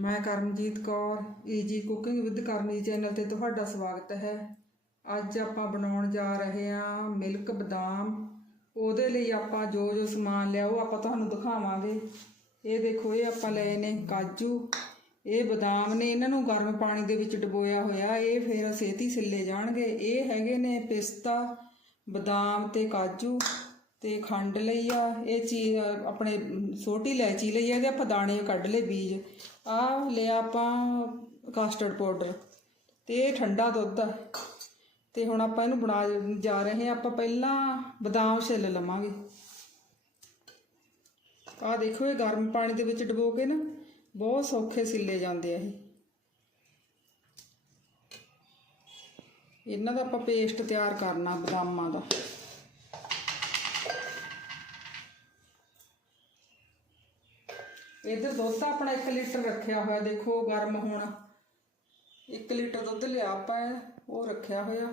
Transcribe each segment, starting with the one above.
ਮੈਂ Karamjit Kaur, easy cooking with Karmi channel ਤੇ ਤੁਹਾਡਾ ਸਵਾਗਤ ਹੈ। ਅੱਜ ਆਪਾਂ ਬਣਾਉਣ ਜਾ ਰਹੇ ਹਾਂ ਮਿਲਕ ਬਦਾਮ। ਉਹਦੇ ਲਈ ਆਪਾਂ ਜੋ ਜੋ ਸਮਾਨ ਲਿਆ ਉਹ ਆਪਾਂ ਤੁਹਾਨੂੰ ਦਿਖਾਵਾਂਗੇ। ਇਹ ਦੇਖੋ, ਇਹ ਆਪਾਂ ਲਏ ਨੇ ਕਾਜੂ। ਇਹ ਬਦਾਮ ਨੇ, ਇਹਨਾਂ ਨੂੰ ਗਰਮ ਪਾਣੀ ਦੇ ਵਿੱਚ ਡਬੋਇਆ ਹੋਇਆ। ਇਹ ਫਿਰ ਸੇਤੀ ਸਿੱਲੇ ਜਾਣਗੇ। ਇਹ ਹੈਗੇ ਨੇ ਪਿਸਤਾ, ਬਦਾਮ ਤੇ ਕਾਜੂ। ਤੇ ਖੰਡ ਲਈ ਆ, ਇਹ ਚੀਜ਼ ਆਪਣੇ ਛੋਟੀ ਇਲਾਇਚੀ ਲਈ ਆ, ਇਹਦੇ ਆਪਾਂ ਦਾਣੇ ਕੱਢ ਲਏ ਬੀਜ। ਆ ਲਿਆ ਆਪਾਂ ਕਸਟਰਡ ਪਾਊਡਰ ਤੇ ਇਹ ਠੰਡਾ ਦੁੱਧ ਆ। ਤੇ ਹੁਣ ਆਪਾਂ ਇਹਨੂੰ ਬਣਾ ਜਾ ਰਹੇ ਹਾਂ, ਆਪਾਂ ਪਹਿਲਾਂ ਬਦਾਮ ਛਿੱਲ ਲਵਾਂਗੇ। ਆ ਦੇਖੋ, ਇਹ ਗਰਮ ਪਾਣੀ ਦੇ ਵਿੱਚ ਡਬੋ ਕੇ ਨਾ, ਬਹੁਤ ਸੌਖੇ ਸਿੱਲੇ ਜਾਂਦੇ ਆ ਇਹ। ਇਹਨਾਂ ਦਾ ਆਪਾਂ ਪੇਸਟ ਤਿਆਰ ਕਰਨਾ ਬਦਾਮਾਂ ਦਾ। ਇਧਰ ਦੁੱਧ ਆਪਣਾ 1 ਲੀਟਰ ਰੱਖਿਆ ਹੋਇਆ, ਦੇਖੋ ਗਰਮ ਹੋਣਾ। 1 ਲੀਟਰ ਦੁੱਧ ਲਿਆ ਆਪਾਂ ਉਹ ਰੱਖਿਆ ਹੋਇਆ।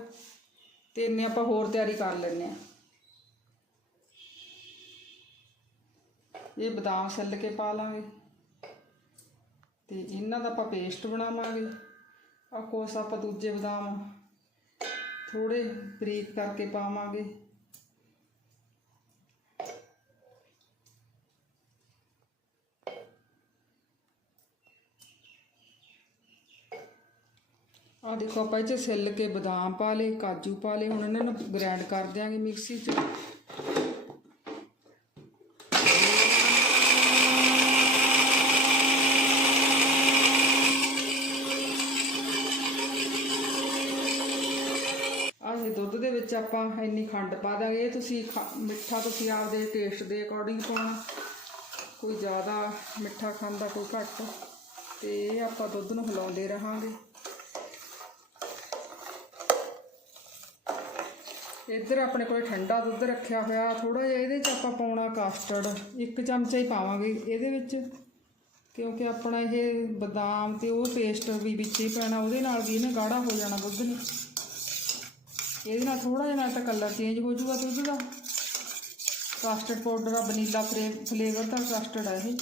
ਤੇ ਇੰਨੇ ਆਪਾਂ ਹੋਰ ਤਿਆਰੀ ਕਰ ਲੈਣੇ ਆ ਇਹ ਬਦਾਮ ਛਿੱਲ ਕੇ ਪਾ ਲਾਂਗੇ। ਤੇ ਇਹਨਾਂ ਦਾ ਆਪਾਂ ਪੇਸਟ ਬਣਾਵਾਂਗੇ। ਆ ਕੋਸ ਆਪਾਂ ਦੂਜੇ ਬਦਾਮ ਥੋੜੇ ਬਰੀਕ ਕਰਕੇ ਪਾਵਾਂਗੇ। ਆ ਦੇਖੋ ਆਪਾਂ ਇਹ 'ਚ ਸਿੱਲ ਕੇ ਬਦਾਮ ਪਾ ਲਏ, ਕਾਜੂ ਪਾ ਲਏ, ਹੁਣ ਇਹਨਾਂ ਨੂੰ ਗ੍ਰਾਈਂਡ ਕਰ ਦਿਆਂਗੇ ਮਿਕਸੀ 'ਚ। ਆਹ ਦੁੱਧ ਦੇ ਵਿੱਚ ਆਪਾਂ ਇੰਨੀ ਖੰਡ ਪਾ ਦਾਂਗੇ, ਇਹ ਤੁਸੀਂ ਖਾ- ਮਿੱਠਾ ਤੁਸੀਂ ਆਪਦੇ ਟੇਸਟ ਦੇ ਅਕੋਰਡਿੰਗ ਪਾਉਣਾ। ਕੋਈ ਜ਼ਿਆਦਾ ਮਿੱਠਾ ਖਾਂਦਾ ਕੋਈ ਘੱਟ, ਤੇ ਇਹ ਆਪਾਂ ਦੁੱਧ ਨੂੰ ਹਿਲਾਉਂਦੇ ਰਹਾਂਗੇ। ਇੱਧਰ ਆਪਣੇ ਕੋਲ ਠੰਡਾ ਦੁੱਧ ਰੱਖਿਆ ਹੋਇਆ ਥੋੜਾ ਜਿਹਾ ਇਹਦੇ 'ਚ ਆਪਾਂ ਪਾਉਣਾ ਕਸਟਰਡ ਇੱਕ ਚਮਚਾ ਹੀ ਪਾਵਾਂਗੇ ਇਹਦੇ ਵਿੱਚ, ਕਿਉਂਕਿ ਆਪਣਾ ਇਹ ਬਦਾਮ ਤੇ ਉਹ ਪੇਸਟ ਵੀ ਵਿੱਚ ਹੀ ਪੈਣਾ, ਉਹਦੇ ਨਾਲ ਵੀ ਇਹਨੇ ਗਾੜਾ ਹੋ ਜਾਣਾ ਦੁੱਧ ਨੇ। ਇਹਦੇ ਨਾਲ ਥੋੜਾ ਜਿਹਾ ਨਾਲ ਤਾਂ ਕਲਰ ਚੇਂਜ ਹੋ ਜਾਊਗਾ ਦੁੱਧ ਦਾ। ਕਸਟਰਡ ਪਾਊਡਰ ਆ, ਵਨੀਲਾ ਫਲੇਵਰ ਦਾ ਕਸਟਰਡ ਆ ਇਹ।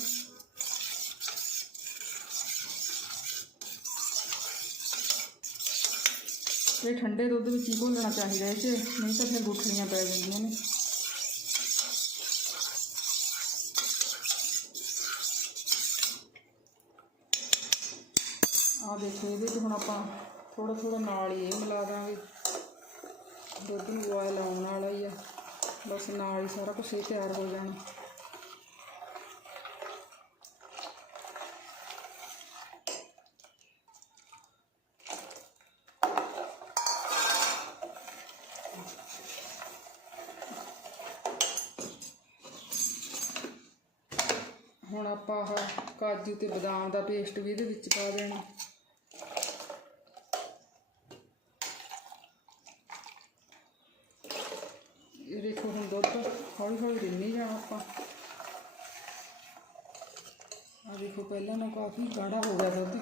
ਇਹ ਠੰਡੇ ਦੁੱਧ ਵਿੱਚ ਹੀ ਘੋਲਣਾ ਚਾਹੀਦਾ ਇਹ 'ਚ ਨਹੀਂ ਤਾਂ ਫਿਰ ਗੁਠਲੀਆਂ ਪੈ ਜਾਂਦੀਆਂ ਨੇ ਆ ਦੇਖੋ ਇਹਦੇ 'ਚ ਹੁਣ ਆਪਾਂ ਥੋੜਾ ਥੋੜਾ ਨਾਲ ਹੀ ਇਹ ਮਿਲਾ ਦਾਂਗੇ ਦੁੱਧ ਨੂੰ ਬੋਇਲ ਆਉਣ ਵਾਲਾ ਹੀ ਆ ਬਸ ਨਾਲ ਹੀ ਸਾਰਾ ਕੁਝ ਇਹ ਤਿਆਰ ਹੋ ਜਾਣਾ ਹੁਣ ਆਪਾਂ ਆਹ ਕਾਜੂ ਤੇ ਬਦਾਮ ਦਾ ਪੇਸਟ ਵੀ ਇਹਦੇ ਵਿੱਚ ਪਾ ਦੇਣਾ। ਇਹ ਦੇਖੋ ਹੁਣ ਦੁੱਧ ਹੌਲੀ ਹੌਲੀ ਰਿੰਨੀ ਜਾਣਾ ਆਪਾਂ। ਆ ਦੇਖੋ ਪਹਿਲਾਂ ਨਾ ਕਾਫੀ ਗਾੜਾ ਹੋ ਗਿਆ ਦੁੱਧ।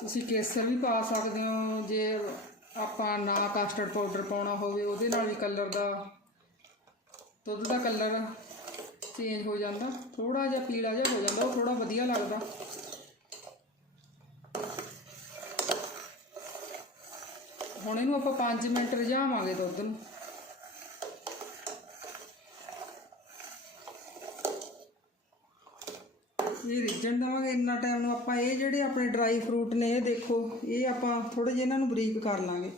ਤੁਸੀਂ ਕੇਸਰ ਵੀ ਪਾ ਸਕਦੇ ਹੋ, ਜੇ ਆਪਾਂ ਨਾ ਕਸਟਰਡ ਪਾਊਡਰ ਪਾਉਣਾ ਹੋਵੇ, ਉਹਦੇ ਨਾਲ ਵੀ ਕਲਰ ਦਾ ਦੁੱਧ ਦਾ ਕਲਰ ਚੇਂਜ ਹੋ ਜਾਂਦਾ ਥੋੜਾ ਜਿਹਾ ਪੀਲਾ ਜਿਹਾ ਹੋ ਜਾਂਦਾ, ਉਹ ਥੋੜਾ ਵਧੀਆ ਲੱਗਦਾ। ਹੁਣ ਇਹਨੂੰ ਆਪਾਂ 5 ਮਿੰਟ ਰਝਾਵਾਂਗੇ ਦੁੱਧ ਨੂੰ। ਇਹ ਰਿੱਝਣ ਦੇਵਾਂਗੇ, ਇੰਨਾ ਟਾਈਮ ਨੂੰ ਆਪਾਂ, ਇਹ ਜਿਹੜੇ ਆਪਣੇ ਡਰਾਈ ਫਰੂਟ ਨੇ, ਇਹ ਦੇਖੋ, ਇਹ ਆਪਾਂ ਥੋੜੇ ਜਿਹੇ ਇਹਨਾਂ ਨੂੰ ਬਰੀਕ ਕਰ ਲਾਂਗੇ।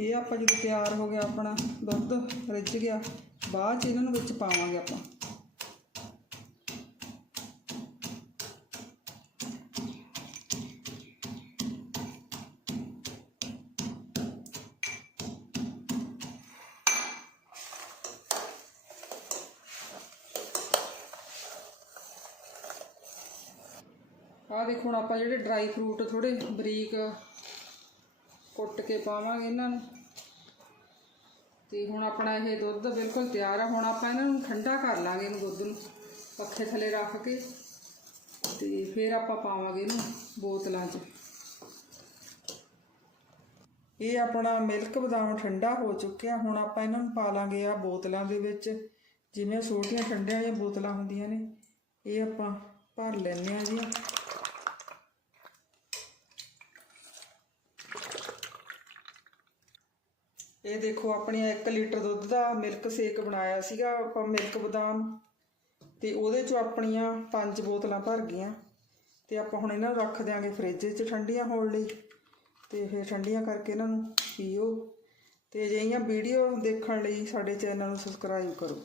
ਇਹ ਆਪਾਂ ਜਦੋਂ ਤਿਆਰ ਹੋ ਗਿਆ ਆਪਣਾ ਦੁੱਧ ਰਿੱਝ ਗਿਆ, ਬਾਅਦ ਚ ਇਹਨਾਂ ਨੂੰ ਵਿੱਚ ਪਾਵਾਂਗੇ ਆਪਾਂ। ਆਹ ਦੇਖੋ ਹੁਣ ਆਪਾਂ ਜਿਹੜੇ ਡਰਾਈ ਫਰੂਟ ਥੋੜੇ ਬਰੀਕ ਕੁੱਟ ਕੇ ਪਾਵਾਂਗੇ ਇਹਨਾਂ ਨੂੰ। ਤੇ ਹੁਣ ਆਪਣਾ ਇਹ ਦੁੱਧ ਬਿਲਕੁਲ ਤਿਆਰ ਆ। ਹੁਣ ਆਪਾਂ ਇਹਨਾਂ ਨੂੰ ਠੰਡਾ ਕਰ ਲਾਂਗੇ ਇਹਨੂੰ ਦੁੱਧ ਨੂੰ, ਪੱਖੇ ਥੱਲੇ ਰੱਖ ਕੇ। ਤੇ ਫਿਰ ਆਪਾਂ ਪਾਵਾਂਗੇ ਇਹਨੂੰ ਬੋਤਲਾਂ 'ਚ। ਇਹ ਆਪਣਾ ਮਿਲਕ ਬਦਾਮ ਠੰਡਾ ਹੋ ਚੁੱਕਿਆ। ਹੁਣ ਆਪਾਂ ਇਹਨਾਂ ਨੂੰ ਪਾ ਲਾਂਗੇ ਆ ਬੋਤਲਾਂ ਦੇ ਵਿੱਚ। ਜਿਵੇਂ ਛੋਟੀਆਂ ਠੰਡਿਆਂ ਵਾਲੀਆਂ ਬੋਤਲਾਂ ਹੁੰਦੀਆਂ ਨੇ, ਇਹ ਆਪਾਂ ਭਰ ਲੈਂਦੇ ਆ ਜੀ। ਇਹ ਦੇਖੋ, ਆਪਣੀ 1 ਲੀਟਰ ਦੁੱਧ ਦਾ ਮਿਲਕ ਸ਼ੇਕ ਬਣਾਇਆ ਸੀਗਾ, ਆਪਾਂ ਮਿਲਕ ਬਦਾਮ ਤੇ ਉਹਦੇ ਚੋਂ ਆਪਣੀਆਂ ਪੰਜ ਬੋਤਲਾਂ ਭਰ ਗਈਆਂ ਤੇ ਆਪਾਂ ਹੁਣ ਇਹਨਾਂ ਨੂੰ ਰੱਖ ਦਿਆਂਗੇ ਫ੍ਰਿਜ 'ਚ ਠੰਡੀਆਂ ਹੋਣ ਲਈ ਤੇ ਫਿਰ ਠੰਡੀਆਂ ਕਰਕੇ ਇਹਨਾਂ ਨੂੰ ਪੀਓ ਤੇ ਅਜਿਹੀਆਂ ਵੀਡੀਓ ਦੇਖਣ ਲਈ ਸਾਡੇ ਚੈਨਲ ਨੂੰ ਸਬਸਕ੍ਰਾਈਬ ਕਰੋ।